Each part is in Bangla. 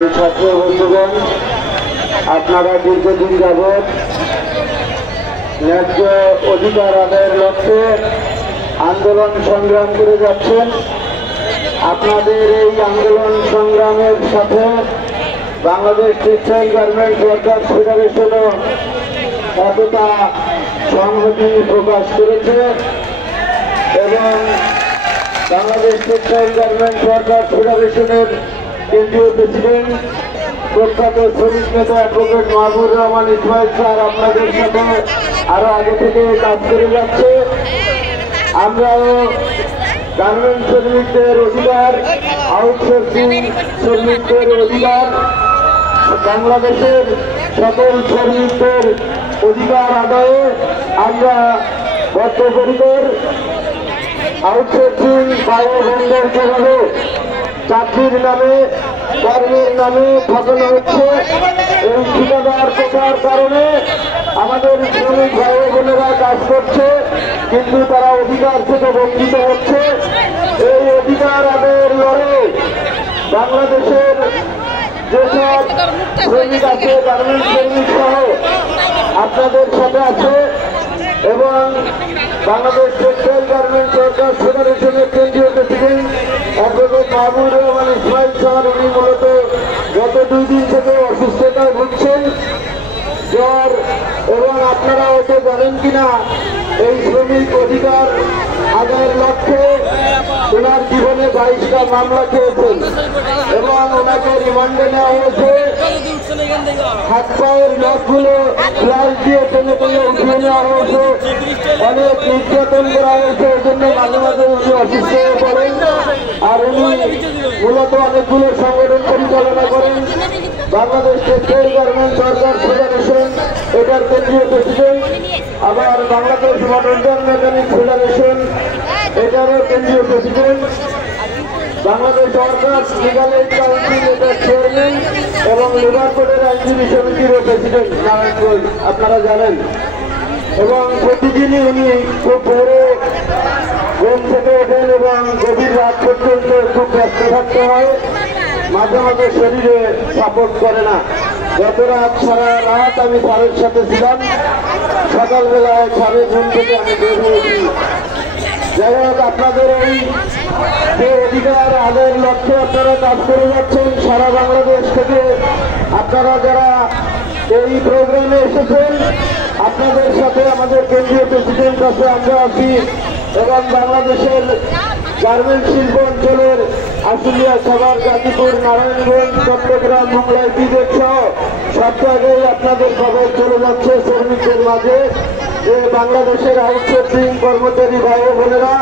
ছাত্র বন্ধুগণ, আপনারা দীর্ঘদিন যাবৎ ন্যায্য অধিকার আদায়ের লক্ষ্যে আন্দোলন সংগ্রাম করে যাচ্ছেন। আপনাদের এই আন্দোলন সংগ্রামের সাথে বাংলাদেশ টেক্সটাইল গার্মেন্টস ওয়ার্কার্স ফেডারেশনও এতটা সংহতি প্রকাশ করেছে এবং বাংলাদেশ টেক্সটাইল গার্মেন্টস ওয়ার্কার্স ফেডারেশনের কেন্দ্রীয় প্রেসিডেন্ট প্রখ্যাত শ্রমিক নেতা অ্যাডভোকেট মাহবুবুর রহমান ইসমাইল স্যার আপনাদের সাথে আরো আগে থেকে কাজ করে যাচ্ছে। আমরাও গার্মেন্টস শ্রমিকদের অধিকার, আউটসোর্সিং শ্রমিকদের অধিকার, বাংলাদেশের সকল শ্রমিকদের অধিকার আদায়ে আমরা বদ্ধপরিকর। আউটসোর্সিং বায়ু বন্ধের যেভাবে চাকরির নামে কর্মের নামে ঠকানো হচ্ছে, এই ঠিকাদার প্রথার কারণে আমাদের শ্রমিক ভাই বোনেরা কাজ করছে কিন্তু তারা অধিকার থেকে বঞ্চিত হচ্ছে। এই অধিকার আদায়ের লড়াই বাংলাদেশের যেসব শ্রমিক আছে, গার্মেন্টস শ্রমিক সহ আপনাদের সাথে আছে এবং বাংলাদেশ টেক্সটাইল গার্মেন্টস ওয়ার্কার্স ফেডারেশনের কেন্দ্রীয় president advocate Mahbubur Rahman Ismail sir, উনি মূলত গত 2 দিন থেকে অসুস্থতায় ভুগছেন, জ্বর। এবং আপনারা ওটা জানেন কিনা, এই শ্রমিক অধিকার আদায়ের লক্ষ্যে ওনার জীবনে 22টা মামলা খেয়েছেন এবং ওনাকে রিমান্ডে নেওয়া হয়েছে। হাত পায়ের নখগুলো ফ্লাশ দিয়ে টেনে টেনে উঠিয়ে নেওয়া হয়েছে, অনেক নির্যাতন করা হয়েছে। এই জন্য মাঝে মাঝে উনি অসুস্থ হয়ে পড়েন। আর উনি মূলত অনেকগুলো সংগঠন পরিচালনা করেন। Bangladesh textile garments workers federation এটার কেন্দ্রীয় প্রেসিডেন্ট, আবার বাংলাদেশ মোটরযান মেকানিক ফেডারেশন এটারও কেন্দ্রীয় president, Bangladesh workers legal aid council এটার চেয়ারম্যান এবং লেবার কোডের আইনজীবী সমিতিরও প্রেসিডেন্ট নারায়ণগঞ্জ, আপনারা জানেন। এবং প্রতিদিনই উনি খুব ভোরে ঘুম থেকে ওঠেন এবং গভীর রাত পর্যন্ত খুব ব্যস্ত থাকতে হয়, মাঝে মাঝে শরীরে সাপোর্ট করে না। গত রাত সারা রাত আমি স্যারের সাথে ছিলাম, সকালবেলায় স্যারের ঘুম থেকে আমি বের হয়েছি। যাই হোক, আপনাদের এই যে অধিকার আদায়ের লক্ষ্যে আপনারা কাজ করে যাচ্ছেন সারা বাংলাদেশ থেকে, আপনারা যারা এই প্রোগ্রামে এসেছেন আপনাদের সাথে আমাদের কেন্দ্রীয় প্রেসিডেন্ট আছে, আমরা আছি এবং বাংলাদেশের গার্মেন্টস শিল্প অঞ্চলের আশুলিয়া, সাভার, গাজীপুর, নারায়ণগঞ্জ, চট্টগ্রাম, মোংলায়, বিদেশ সহ সব জায়গায় আপনাদের খবর চলে যাচ্ছে শ্রমিকদের মাঝে যে বাংলাদেশের আউটসোর্সিং কর্মচারী ভাই বোনেরা,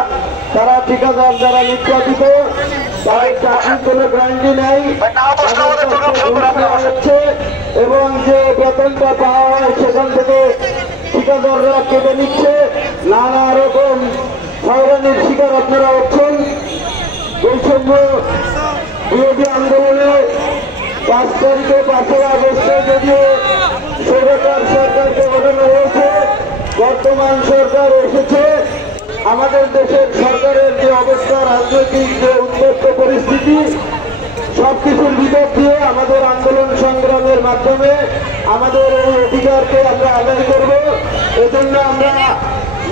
তারা ঠিকাদার যারা নির্যাতিত, তাই চাকরির কোনো গ্যারান্টি নেই হচ্ছে এবং যে বেতনটা পাওয়া হয় সেখান থেকে ঠিকাদাররা কেটে নিচ্ছে। নানা রকম হয়রানির শিকার আপনারা হচ্ছেন। বৈষম্য বিরোধী আন্দোলনে 5 তারিখে 5 আগস্টে যদিও সরকার সরকারকে ঘটানো হয়েছে, বর্তমান সরকার এসেছে। আমাদের দেশের সরকারের যে অবস্থা, রাজনৈতিক যে উত্তপ্ত পরিস্থিতি, সবকিছুর ভিতর দিয়ে আমাদের আন্দোলন সংগ্রামের মাধ্যমে আমাদের এই অধিকারকে আমরা আদায় করব। এজন্য আমরা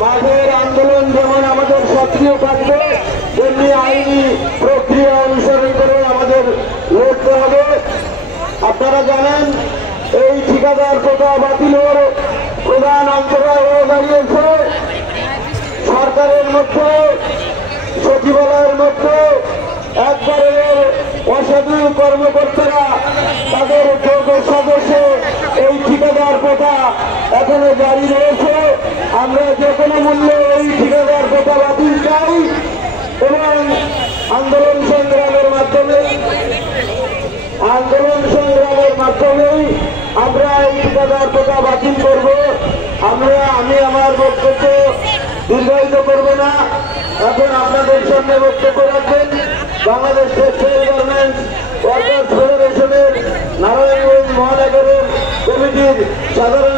মাঠের আন্দোলন যেমন আমাদের সক্রিয় থাকবে, তেমনি আইনি প্রক্রিয়া অনুসরণ করে আমাদের লড়তে হবে। আপনারা জানেন এই ঠিকাদার প্রথা বাতিলের প্রধান অন্তরায় হয়ে দাঁড়িয়েছে সরকারের মধ্যে, সচিবালয়ের মধ্যে একবারে অসাধু কর্মকর্তারা তাদের যোগ্য সদস্য এই ঠিকাদার প্রথা এখনো জারি রয়েছে। আমরা যে কোনো মূল্যে এই ঠিকাদার প্রথা বাতিল চাই এবং আন্দোলন সংগ্রামের মাধ্যমেই আমরা এই ঠিকাদার প্রথা বাতিল করব। আমি আমার বক্তব্য দীর্ঘায়িত করব না, এখন আপনাদের সামনে বক্তব্য রাখবেন বাংলাদেশ টেক্সটাইল গার্মেন্টস ওয়ার্কার্স ফেডারেশনের নারায়ণগঞ্জ মহানগরের কমিটির সাধারণ